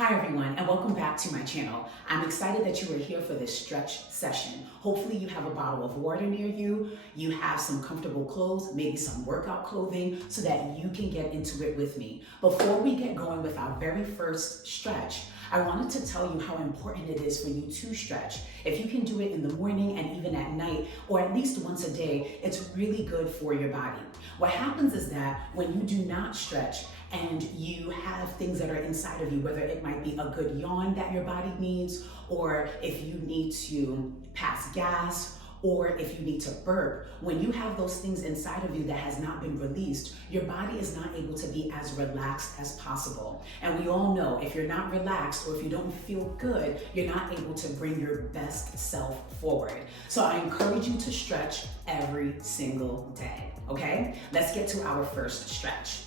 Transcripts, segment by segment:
Hi everyone, and welcome back to my channel. I'm excited that you are here for this stretch session. Hopefully you have a bottle of water near you, you have some comfortable clothes, maybe some workout clothing, so that you can get into it with me. Before we get going with our very first stretch, I wanted to tell you how important it is for you to stretch. If you can do it in the morning and even at night, or at least once a day, it's really good for your body. What happens is that when you do not stretch, and you have things that are inside of you, whether it might be a good yawn that your body needs, or if you need to pass gas, or if you need to burp, when you have those things inside of you that has not been released, your body is not able to be as relaxed as possible. And we all know if you're not relaxed or if you don't feel good, you're not able to bring your best self forward. So I encourage you to stretch every single day, okay? Let's get to our first stretch.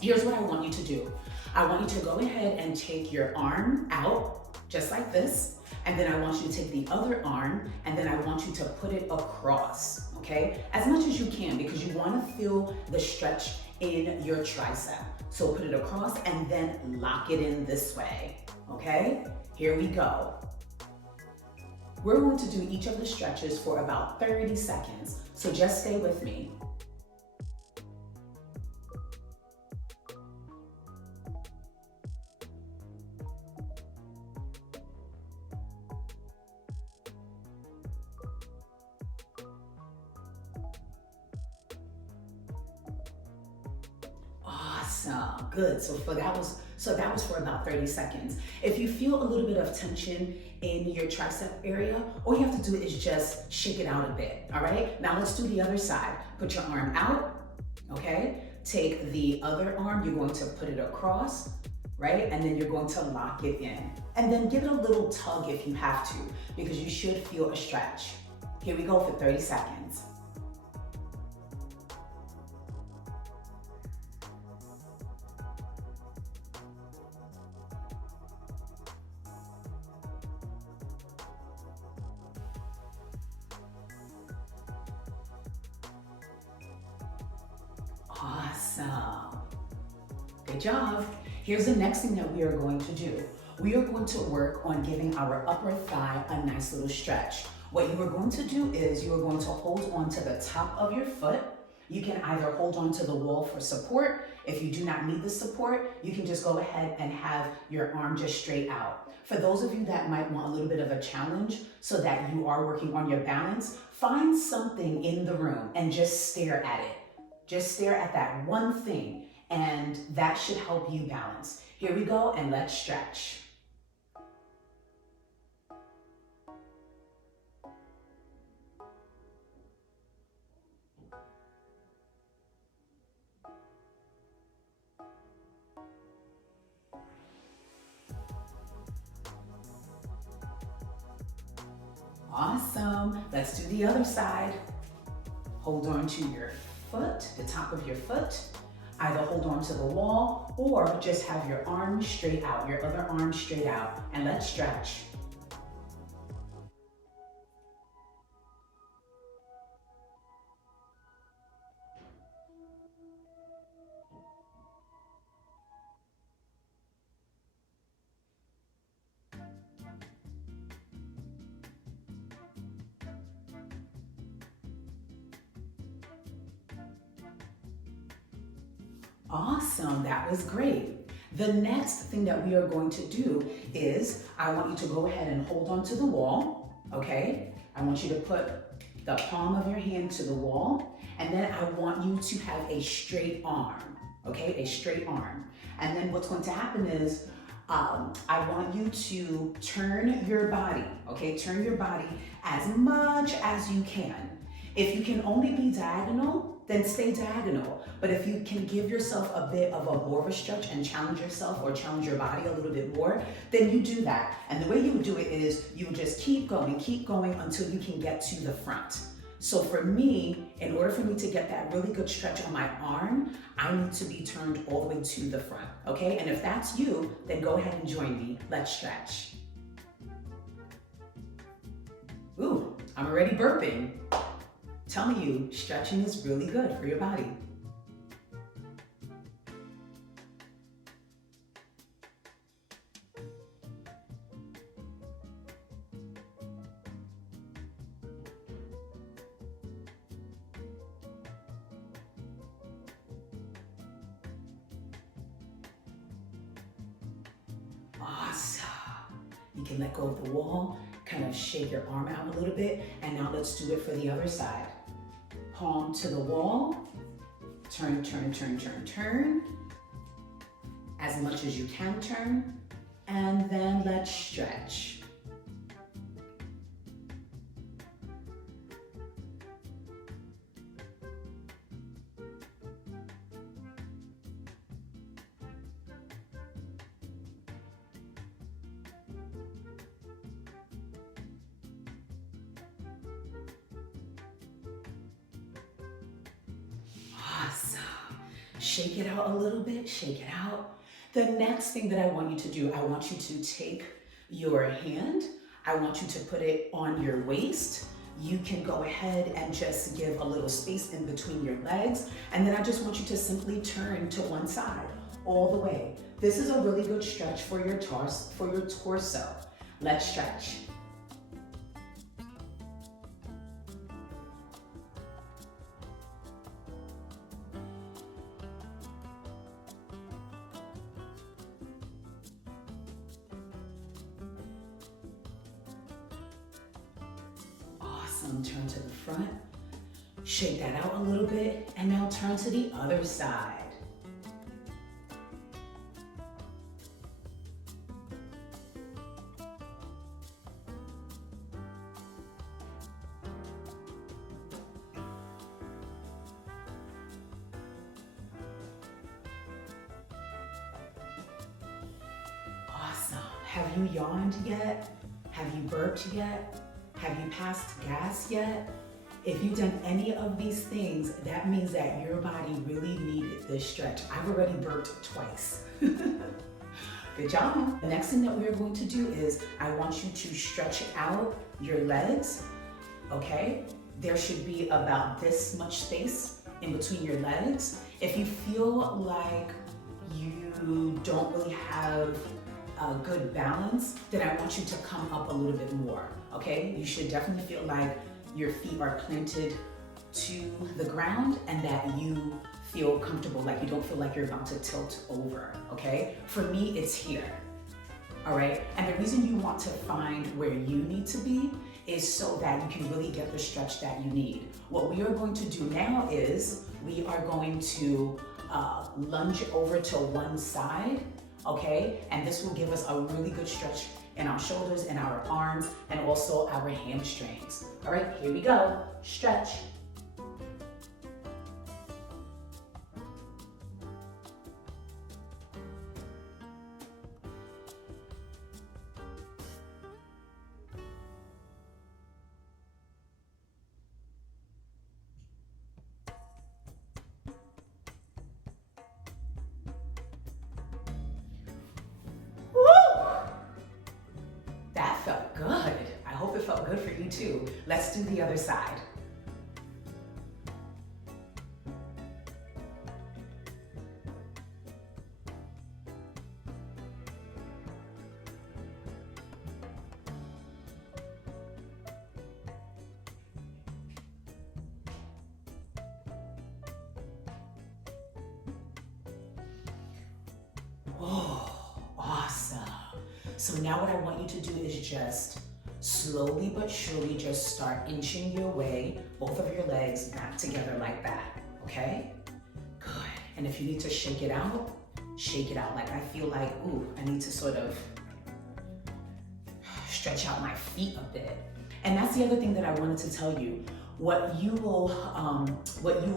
Here's what I want you to do. I want you to go ahead and take your arm out, just like this, and then I want you to take the other arm, and then I want you to put it across, okay? As much as you can, because you wanna feel the stretch in your tricep. So put it across and then lock it in this way, okay? Here we go. We're going to do each of the stretches for about 30 seconds, so just stay with me. Awesome, good. So that was for about 30 seconds. If you feel a little bit of tension in your tricep area, all you have to do is just shake it out a bit, all right? Now let's do the other side. Put your arm out, okay? Take the other arm, you're going to put it across, right? And then you're going to lock it in. And then give it a little tug if you have to, because you should feel a stretch. Here we go for 30 seconds. Awesome. Good job. Here's the next thing that we are going to do. We are going to work on giving our upper thigh a nice little stretch. What you are going to do is you are going to hold on to the top of your foot. You can either hold on to the wall for support. If you do not need the support, you can just go ahead and have your arm just straight out. For those of you that might want a little bit of a challenge so that you are working on your balance, find something in the room and just stare at it. Just stare at that one thing, and that should help you balance. Here we go, and let's stretch. Awesome. Let's do the other side. Hold on to your foot, the top of your foot. Either hold on to the wall or just have your arm straight out, your other arm straight out, and let's stretch. Awesome, that was great. The next thing that we are going to do is I want you to go ahead and hold on to the wall, okay? I want you to put the palm of your hand to the wall, and then I want you to have a straight arm, okay? A straight arm. And then what's going to happen is I want you to turn your body, okay? Turn your body as much as you can. If you can only be diagonal, then stay diagonal. But if you can give yourself a bit of a more of a stretch and challenge yourself or challenge your body a little bit more, then you do that. And the way you would do it is you would just keep going until you can get to the front. So for me, in order for me to get that really good stretch on my arm, I need to be turned all the way to the front, okay? And if that's you, then go ahead and join me. Let's stretch. Ooh, I'm already burping. Telling you, stretching is really good for your body. Awesome. You can let go of the wall, kind of shake your arm out a little bit, and now let's do it for the other side. Palm to the wall, turn, turn, turn, turn, turn. As much as you can turn, and then let's stretch. Awesome. Shake it out a little bit, shake it out. The next thing that I want you to do, I want you to take your hand, I want you to put it on your waist. You can go ahead and just give a little space in between your legs. And then I just want you to simply turn to one side all the way. This is a really good stretch for your torso. Let's stretch. Turn to the front, shake that out a little bit, and now turn to the other side. Awesome. Have you yawned yet? Have you burped yet? Have you passed gas yet? If you've done any of these things, that means that your body really needed this stretch. I've already burped twice. Good job. The next thing that we're going to do is I want you to stretch out your legs, okay? There should be about this much space in between your legs. If you feel like you don't really have a good balance, then I want you to come up a little bit more, okay? You should definitely feel like your feet are planted to the ground and that you feel comfortable, like you don't feel like you're about to tilt over, okay? For me, it's here, all right? And the reason you want to find where you need to be is so that you can really get the stretch that you need. What we are going to do now is we are going to lunge over to one side, okay? And this will give us a really good stretch in our shoulders and our arms and also our hamstrings. All right, here we go. Stretch. Felt good. I hope it felt good for you too. Let's do the other side. Oh, awesome. So now what I want you to do is just slowly but surely just start inching your way, both of your legs back together like that, okay? Good. And if you need to shake it out. Like I feel like, ooh, I need to sort of stretch out my feet a bit. And that's the other thing that I wanted to tell you. What you will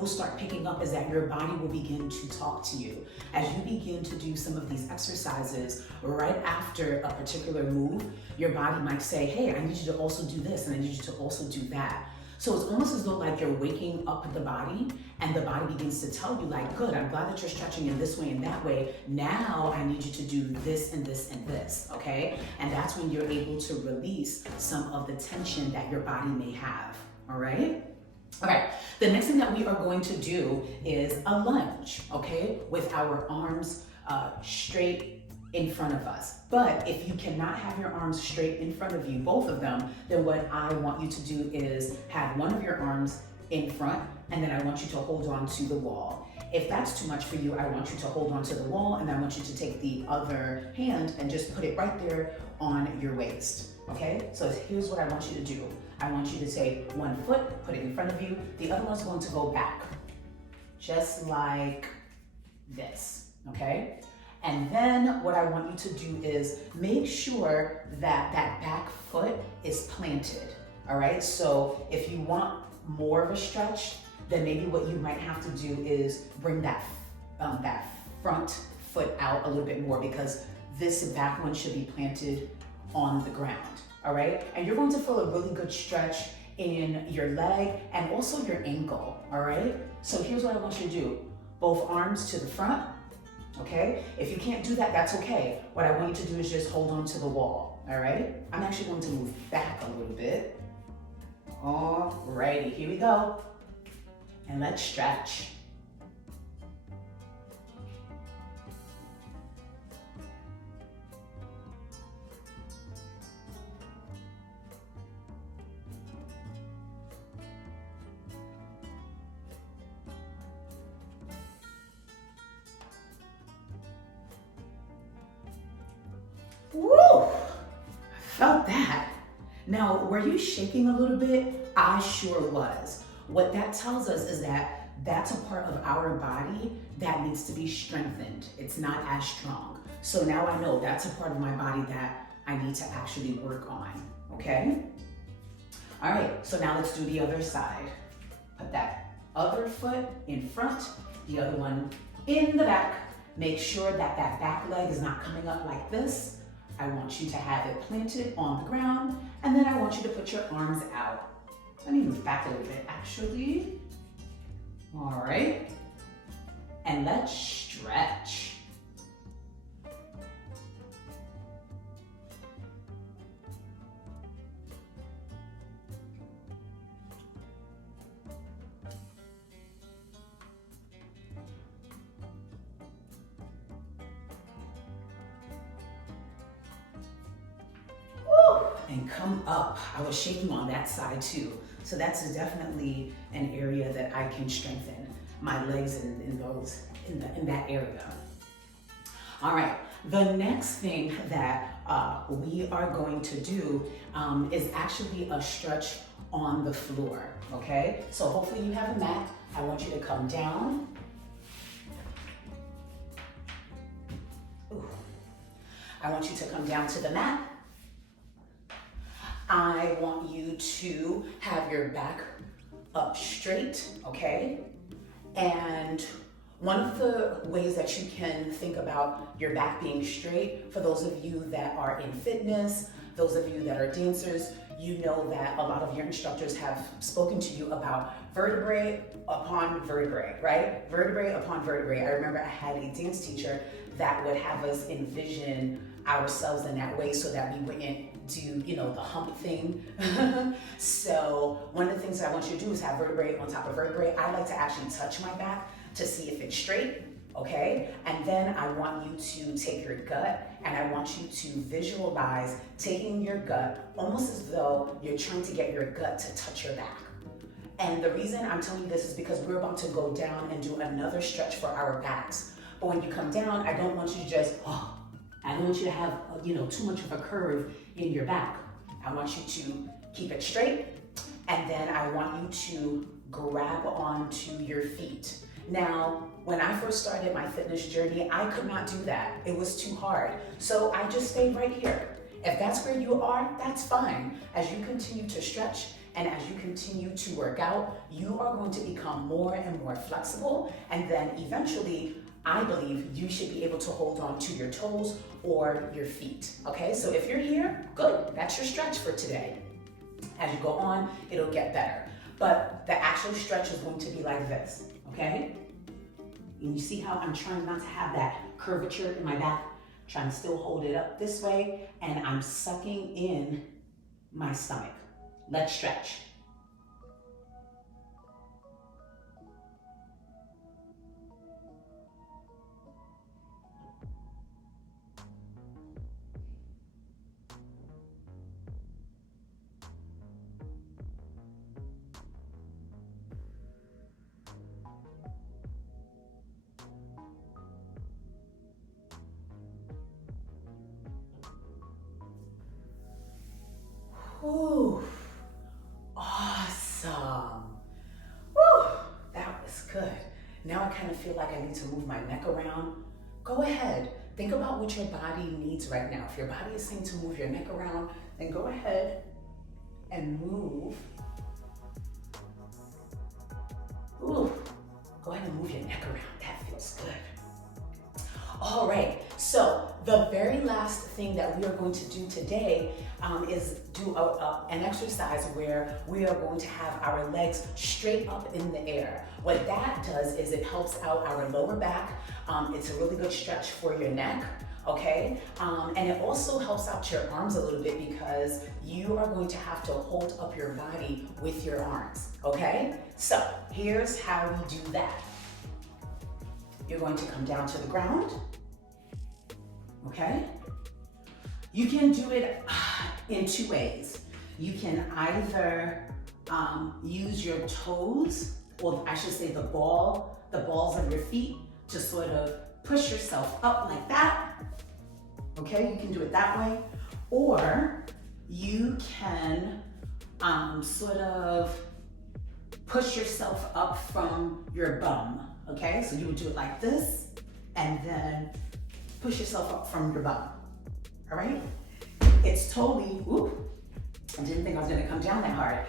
start picking up is that your body will begin to talk to you. As you begin to do some of these exercises right after a particular move, your body might say, hey, I need you to also do this and I need you to also do that. So it's almost as though like you're waking up the body and the body begins to tell you like, good, I'm glad that you're stretching in this way and that way. Now I need you to do this and this and this, okay? And that's when you're able to release some of the tension that your body may have. All right? All right, the next thing that we are going to do is a lunge, okay? With our arms straight in front of us. But if you cannot have your arms straight in front of you, both of them, then what I want you to do is have one of your arms in front, and then I want you to hold on to the wall. If that's too much for you, I want you to hold on to the wall, and I want you to take the other hand and just put it right there on your waist, okay? So here's what I want you to do. I want you to take one foot, put it in front of you. The other one's going to go back, just like this, okay? And then what I want you to do is make sure that that back foot is planted, all right? So if you want more of a stretch, then maybe what you might have to do is bring that front foot out a little bit more, because this back one should be planted on the ground, all right? And you're going to feel a really good stretch in your leg and also your ankle, all right? So here's what I want you to do. Both arms to the front, okay? If you can't do that, that's okay. What I want you to do is just hold on to the wall, all right? I'm actually going to move back a little bit. All righty, here we go. And let's stretch. Woo! I felt that. Now, were you shaking a little bit? I sure was. What that tells us is that that's a part of our body that needs to be strengthened. It's not as strong. So now I know that's a part of my body that I need to actually work on, okay? All right, so now let's do the other side. Put that other foot in front, the other one in the back. Make sure that that back leg is not coming up like this. I want you to have it planted on the ground, and then I want you to put your arms out. Let me move back a little bit, actually. All right, and let's stretch. And come up. I was shaking on that side too. So that's definitely an area that I can strengthen my legs in that area. All right, the next thing that we are going to do is actually a stretch on the floor, okay? So hopefully you have a mat. I want you to come down. Ooh. I want you to come down to the mat. I want you to have your back up straight, okay? And one of the ways that you can think about your back being straight, for those of you that are in fitness, those of you that are dancers, you know that a lot of your instructors have spoken to you about vertebrae upon vertebrae, right? Vertebrae upon vertebrae. I remember I had a dance teacher that would have us envision ourselves in that way so that we wouldn't do, the hump thing. So one of the things that I want you to do is have vertebrae on top of vertebrae. I like to actually touch my back to see if it's straight, okay? And then I want you to take your gut and I want you to visualize taking your gut almost as though you're trying to get your gut to touch your back. And the reason I'm telling you this is because we're about to go down and do another stretch for our backs. But when you come down, I don't want you to just, I don't want you to have, too much of a curve in your back. I want you to keep it straight, and then I want you to grab onto your feet. Now, when I first started my fitness journey, I could not do that. It was too hard. So I just stayed right here. If that's where you are, that's fine. As you continue to stretch and as you continue to work out, you are going to become more and more flexible, and then eventually, I believe you should be able to hold on to your toes or your feet, okay? So if you're here, good, that's your stretch for today. As you go on, it'll get better. But the actual stretch is going to be like this, okay? And you see how I'm trying not to have that curvature in my back, trying to still hold it up this way, and I'm sucking in my stomach. Let's stretch. Whew. Awesome. Whew. That was good. Now I kind of feel like I need to move my neck around. Go ahead. Think about what your body needs right now. If your body is saying to move your neck around, then go ahead and move. Ooh. Go ahead and move your neck around. That feels good. All right. So the very last thing that we are going to do today is do an exercise where we are going to have our legs straight up in the air. What that does is it helps out our lower back. It's a really good stretch for your neck, okay? And it also helps out your arms a little bit because you are going to have to hold up your body with your arms, okay? So here's how we do that. You're going to come down to the ground, okay? You can do it in two ways. You can either use your toes, or I should say the balls of your feet to sort of push yourself up like that. Okay, you can do it that way. Or you can sort of push yourself up from your bum. Okay, so you would do it like this and then push yourself up from your bum. All right? It's totally, I didn't think I was gonna come down that hard.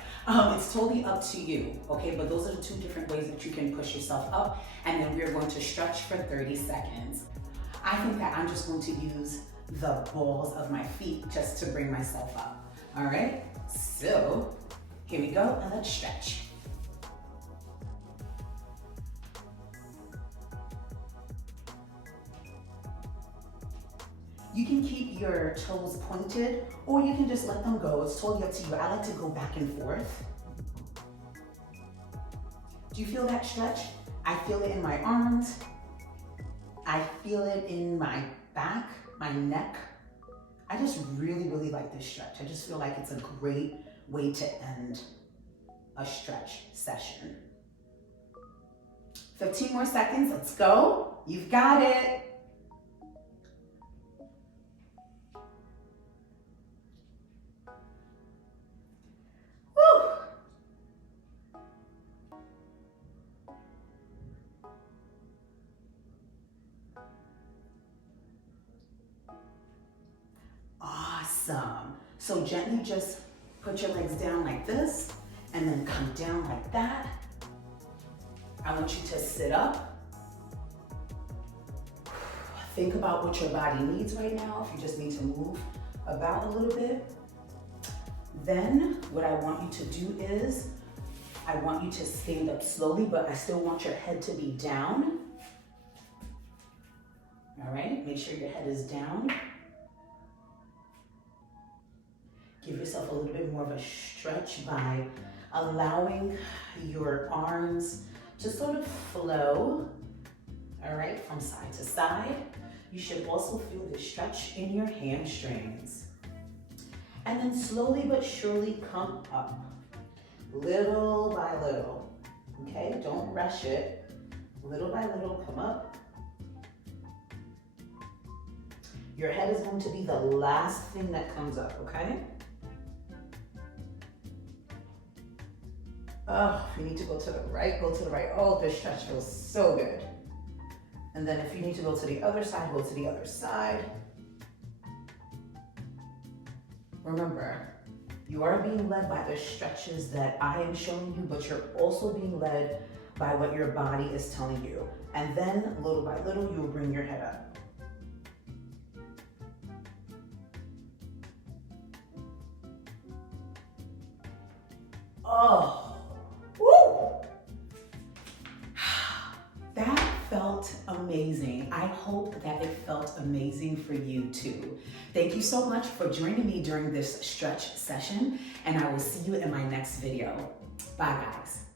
It's totally up to you, okay? But those are the two different ways that you can push yourself up, and then we're going to stretch for 30 seconds. I think that I'm just going to use the balls of my feet just to bring myself up, all right? So, here we go, and let's stretch. You can keep your toes pointed, or you can just let them go. It's totally up to you. I like to go back and forth. Do you feel that stretch? I feel it in my arms. I feel it in my back, my neck. I just really, really like this stretch. I just feel like it's a great way to end a stretch session. 15 more seconds, let's go. You've got it. Awesome. So gently just put your legs down like this and then come down like that. I want you to sit up. Think about what your body needs right now. If you just need to move about a little bit. Then what I want you to do is, I want you to stand up slowly, but I still want your head to be down. All right, make sure your head is down. Give yourself a little bit more of a stretch by allowing your arms to sort of flow, all right, from side to side. You should also feel the stretch in your hamstrings. And then slowly but surely come up, little by little, okay? Don't rush it. Little by little, come up. Your head is going to be the last thing that comes up, okay? Oh, if you need to go to the right, go to the right. Oh, this stretch feels so good. And then if you need to go to the other side, go to the other side. Remember, you are being led by the stretches that I am showing you, but you're also being led by what your body is telling you. And then little by little, you will bring your head up. Oh, woo! That felt amazing. I hope that it felt amazing for you too. Thank you so much for joining me during this stretch session, and I will see you in my next video. Bye, guys.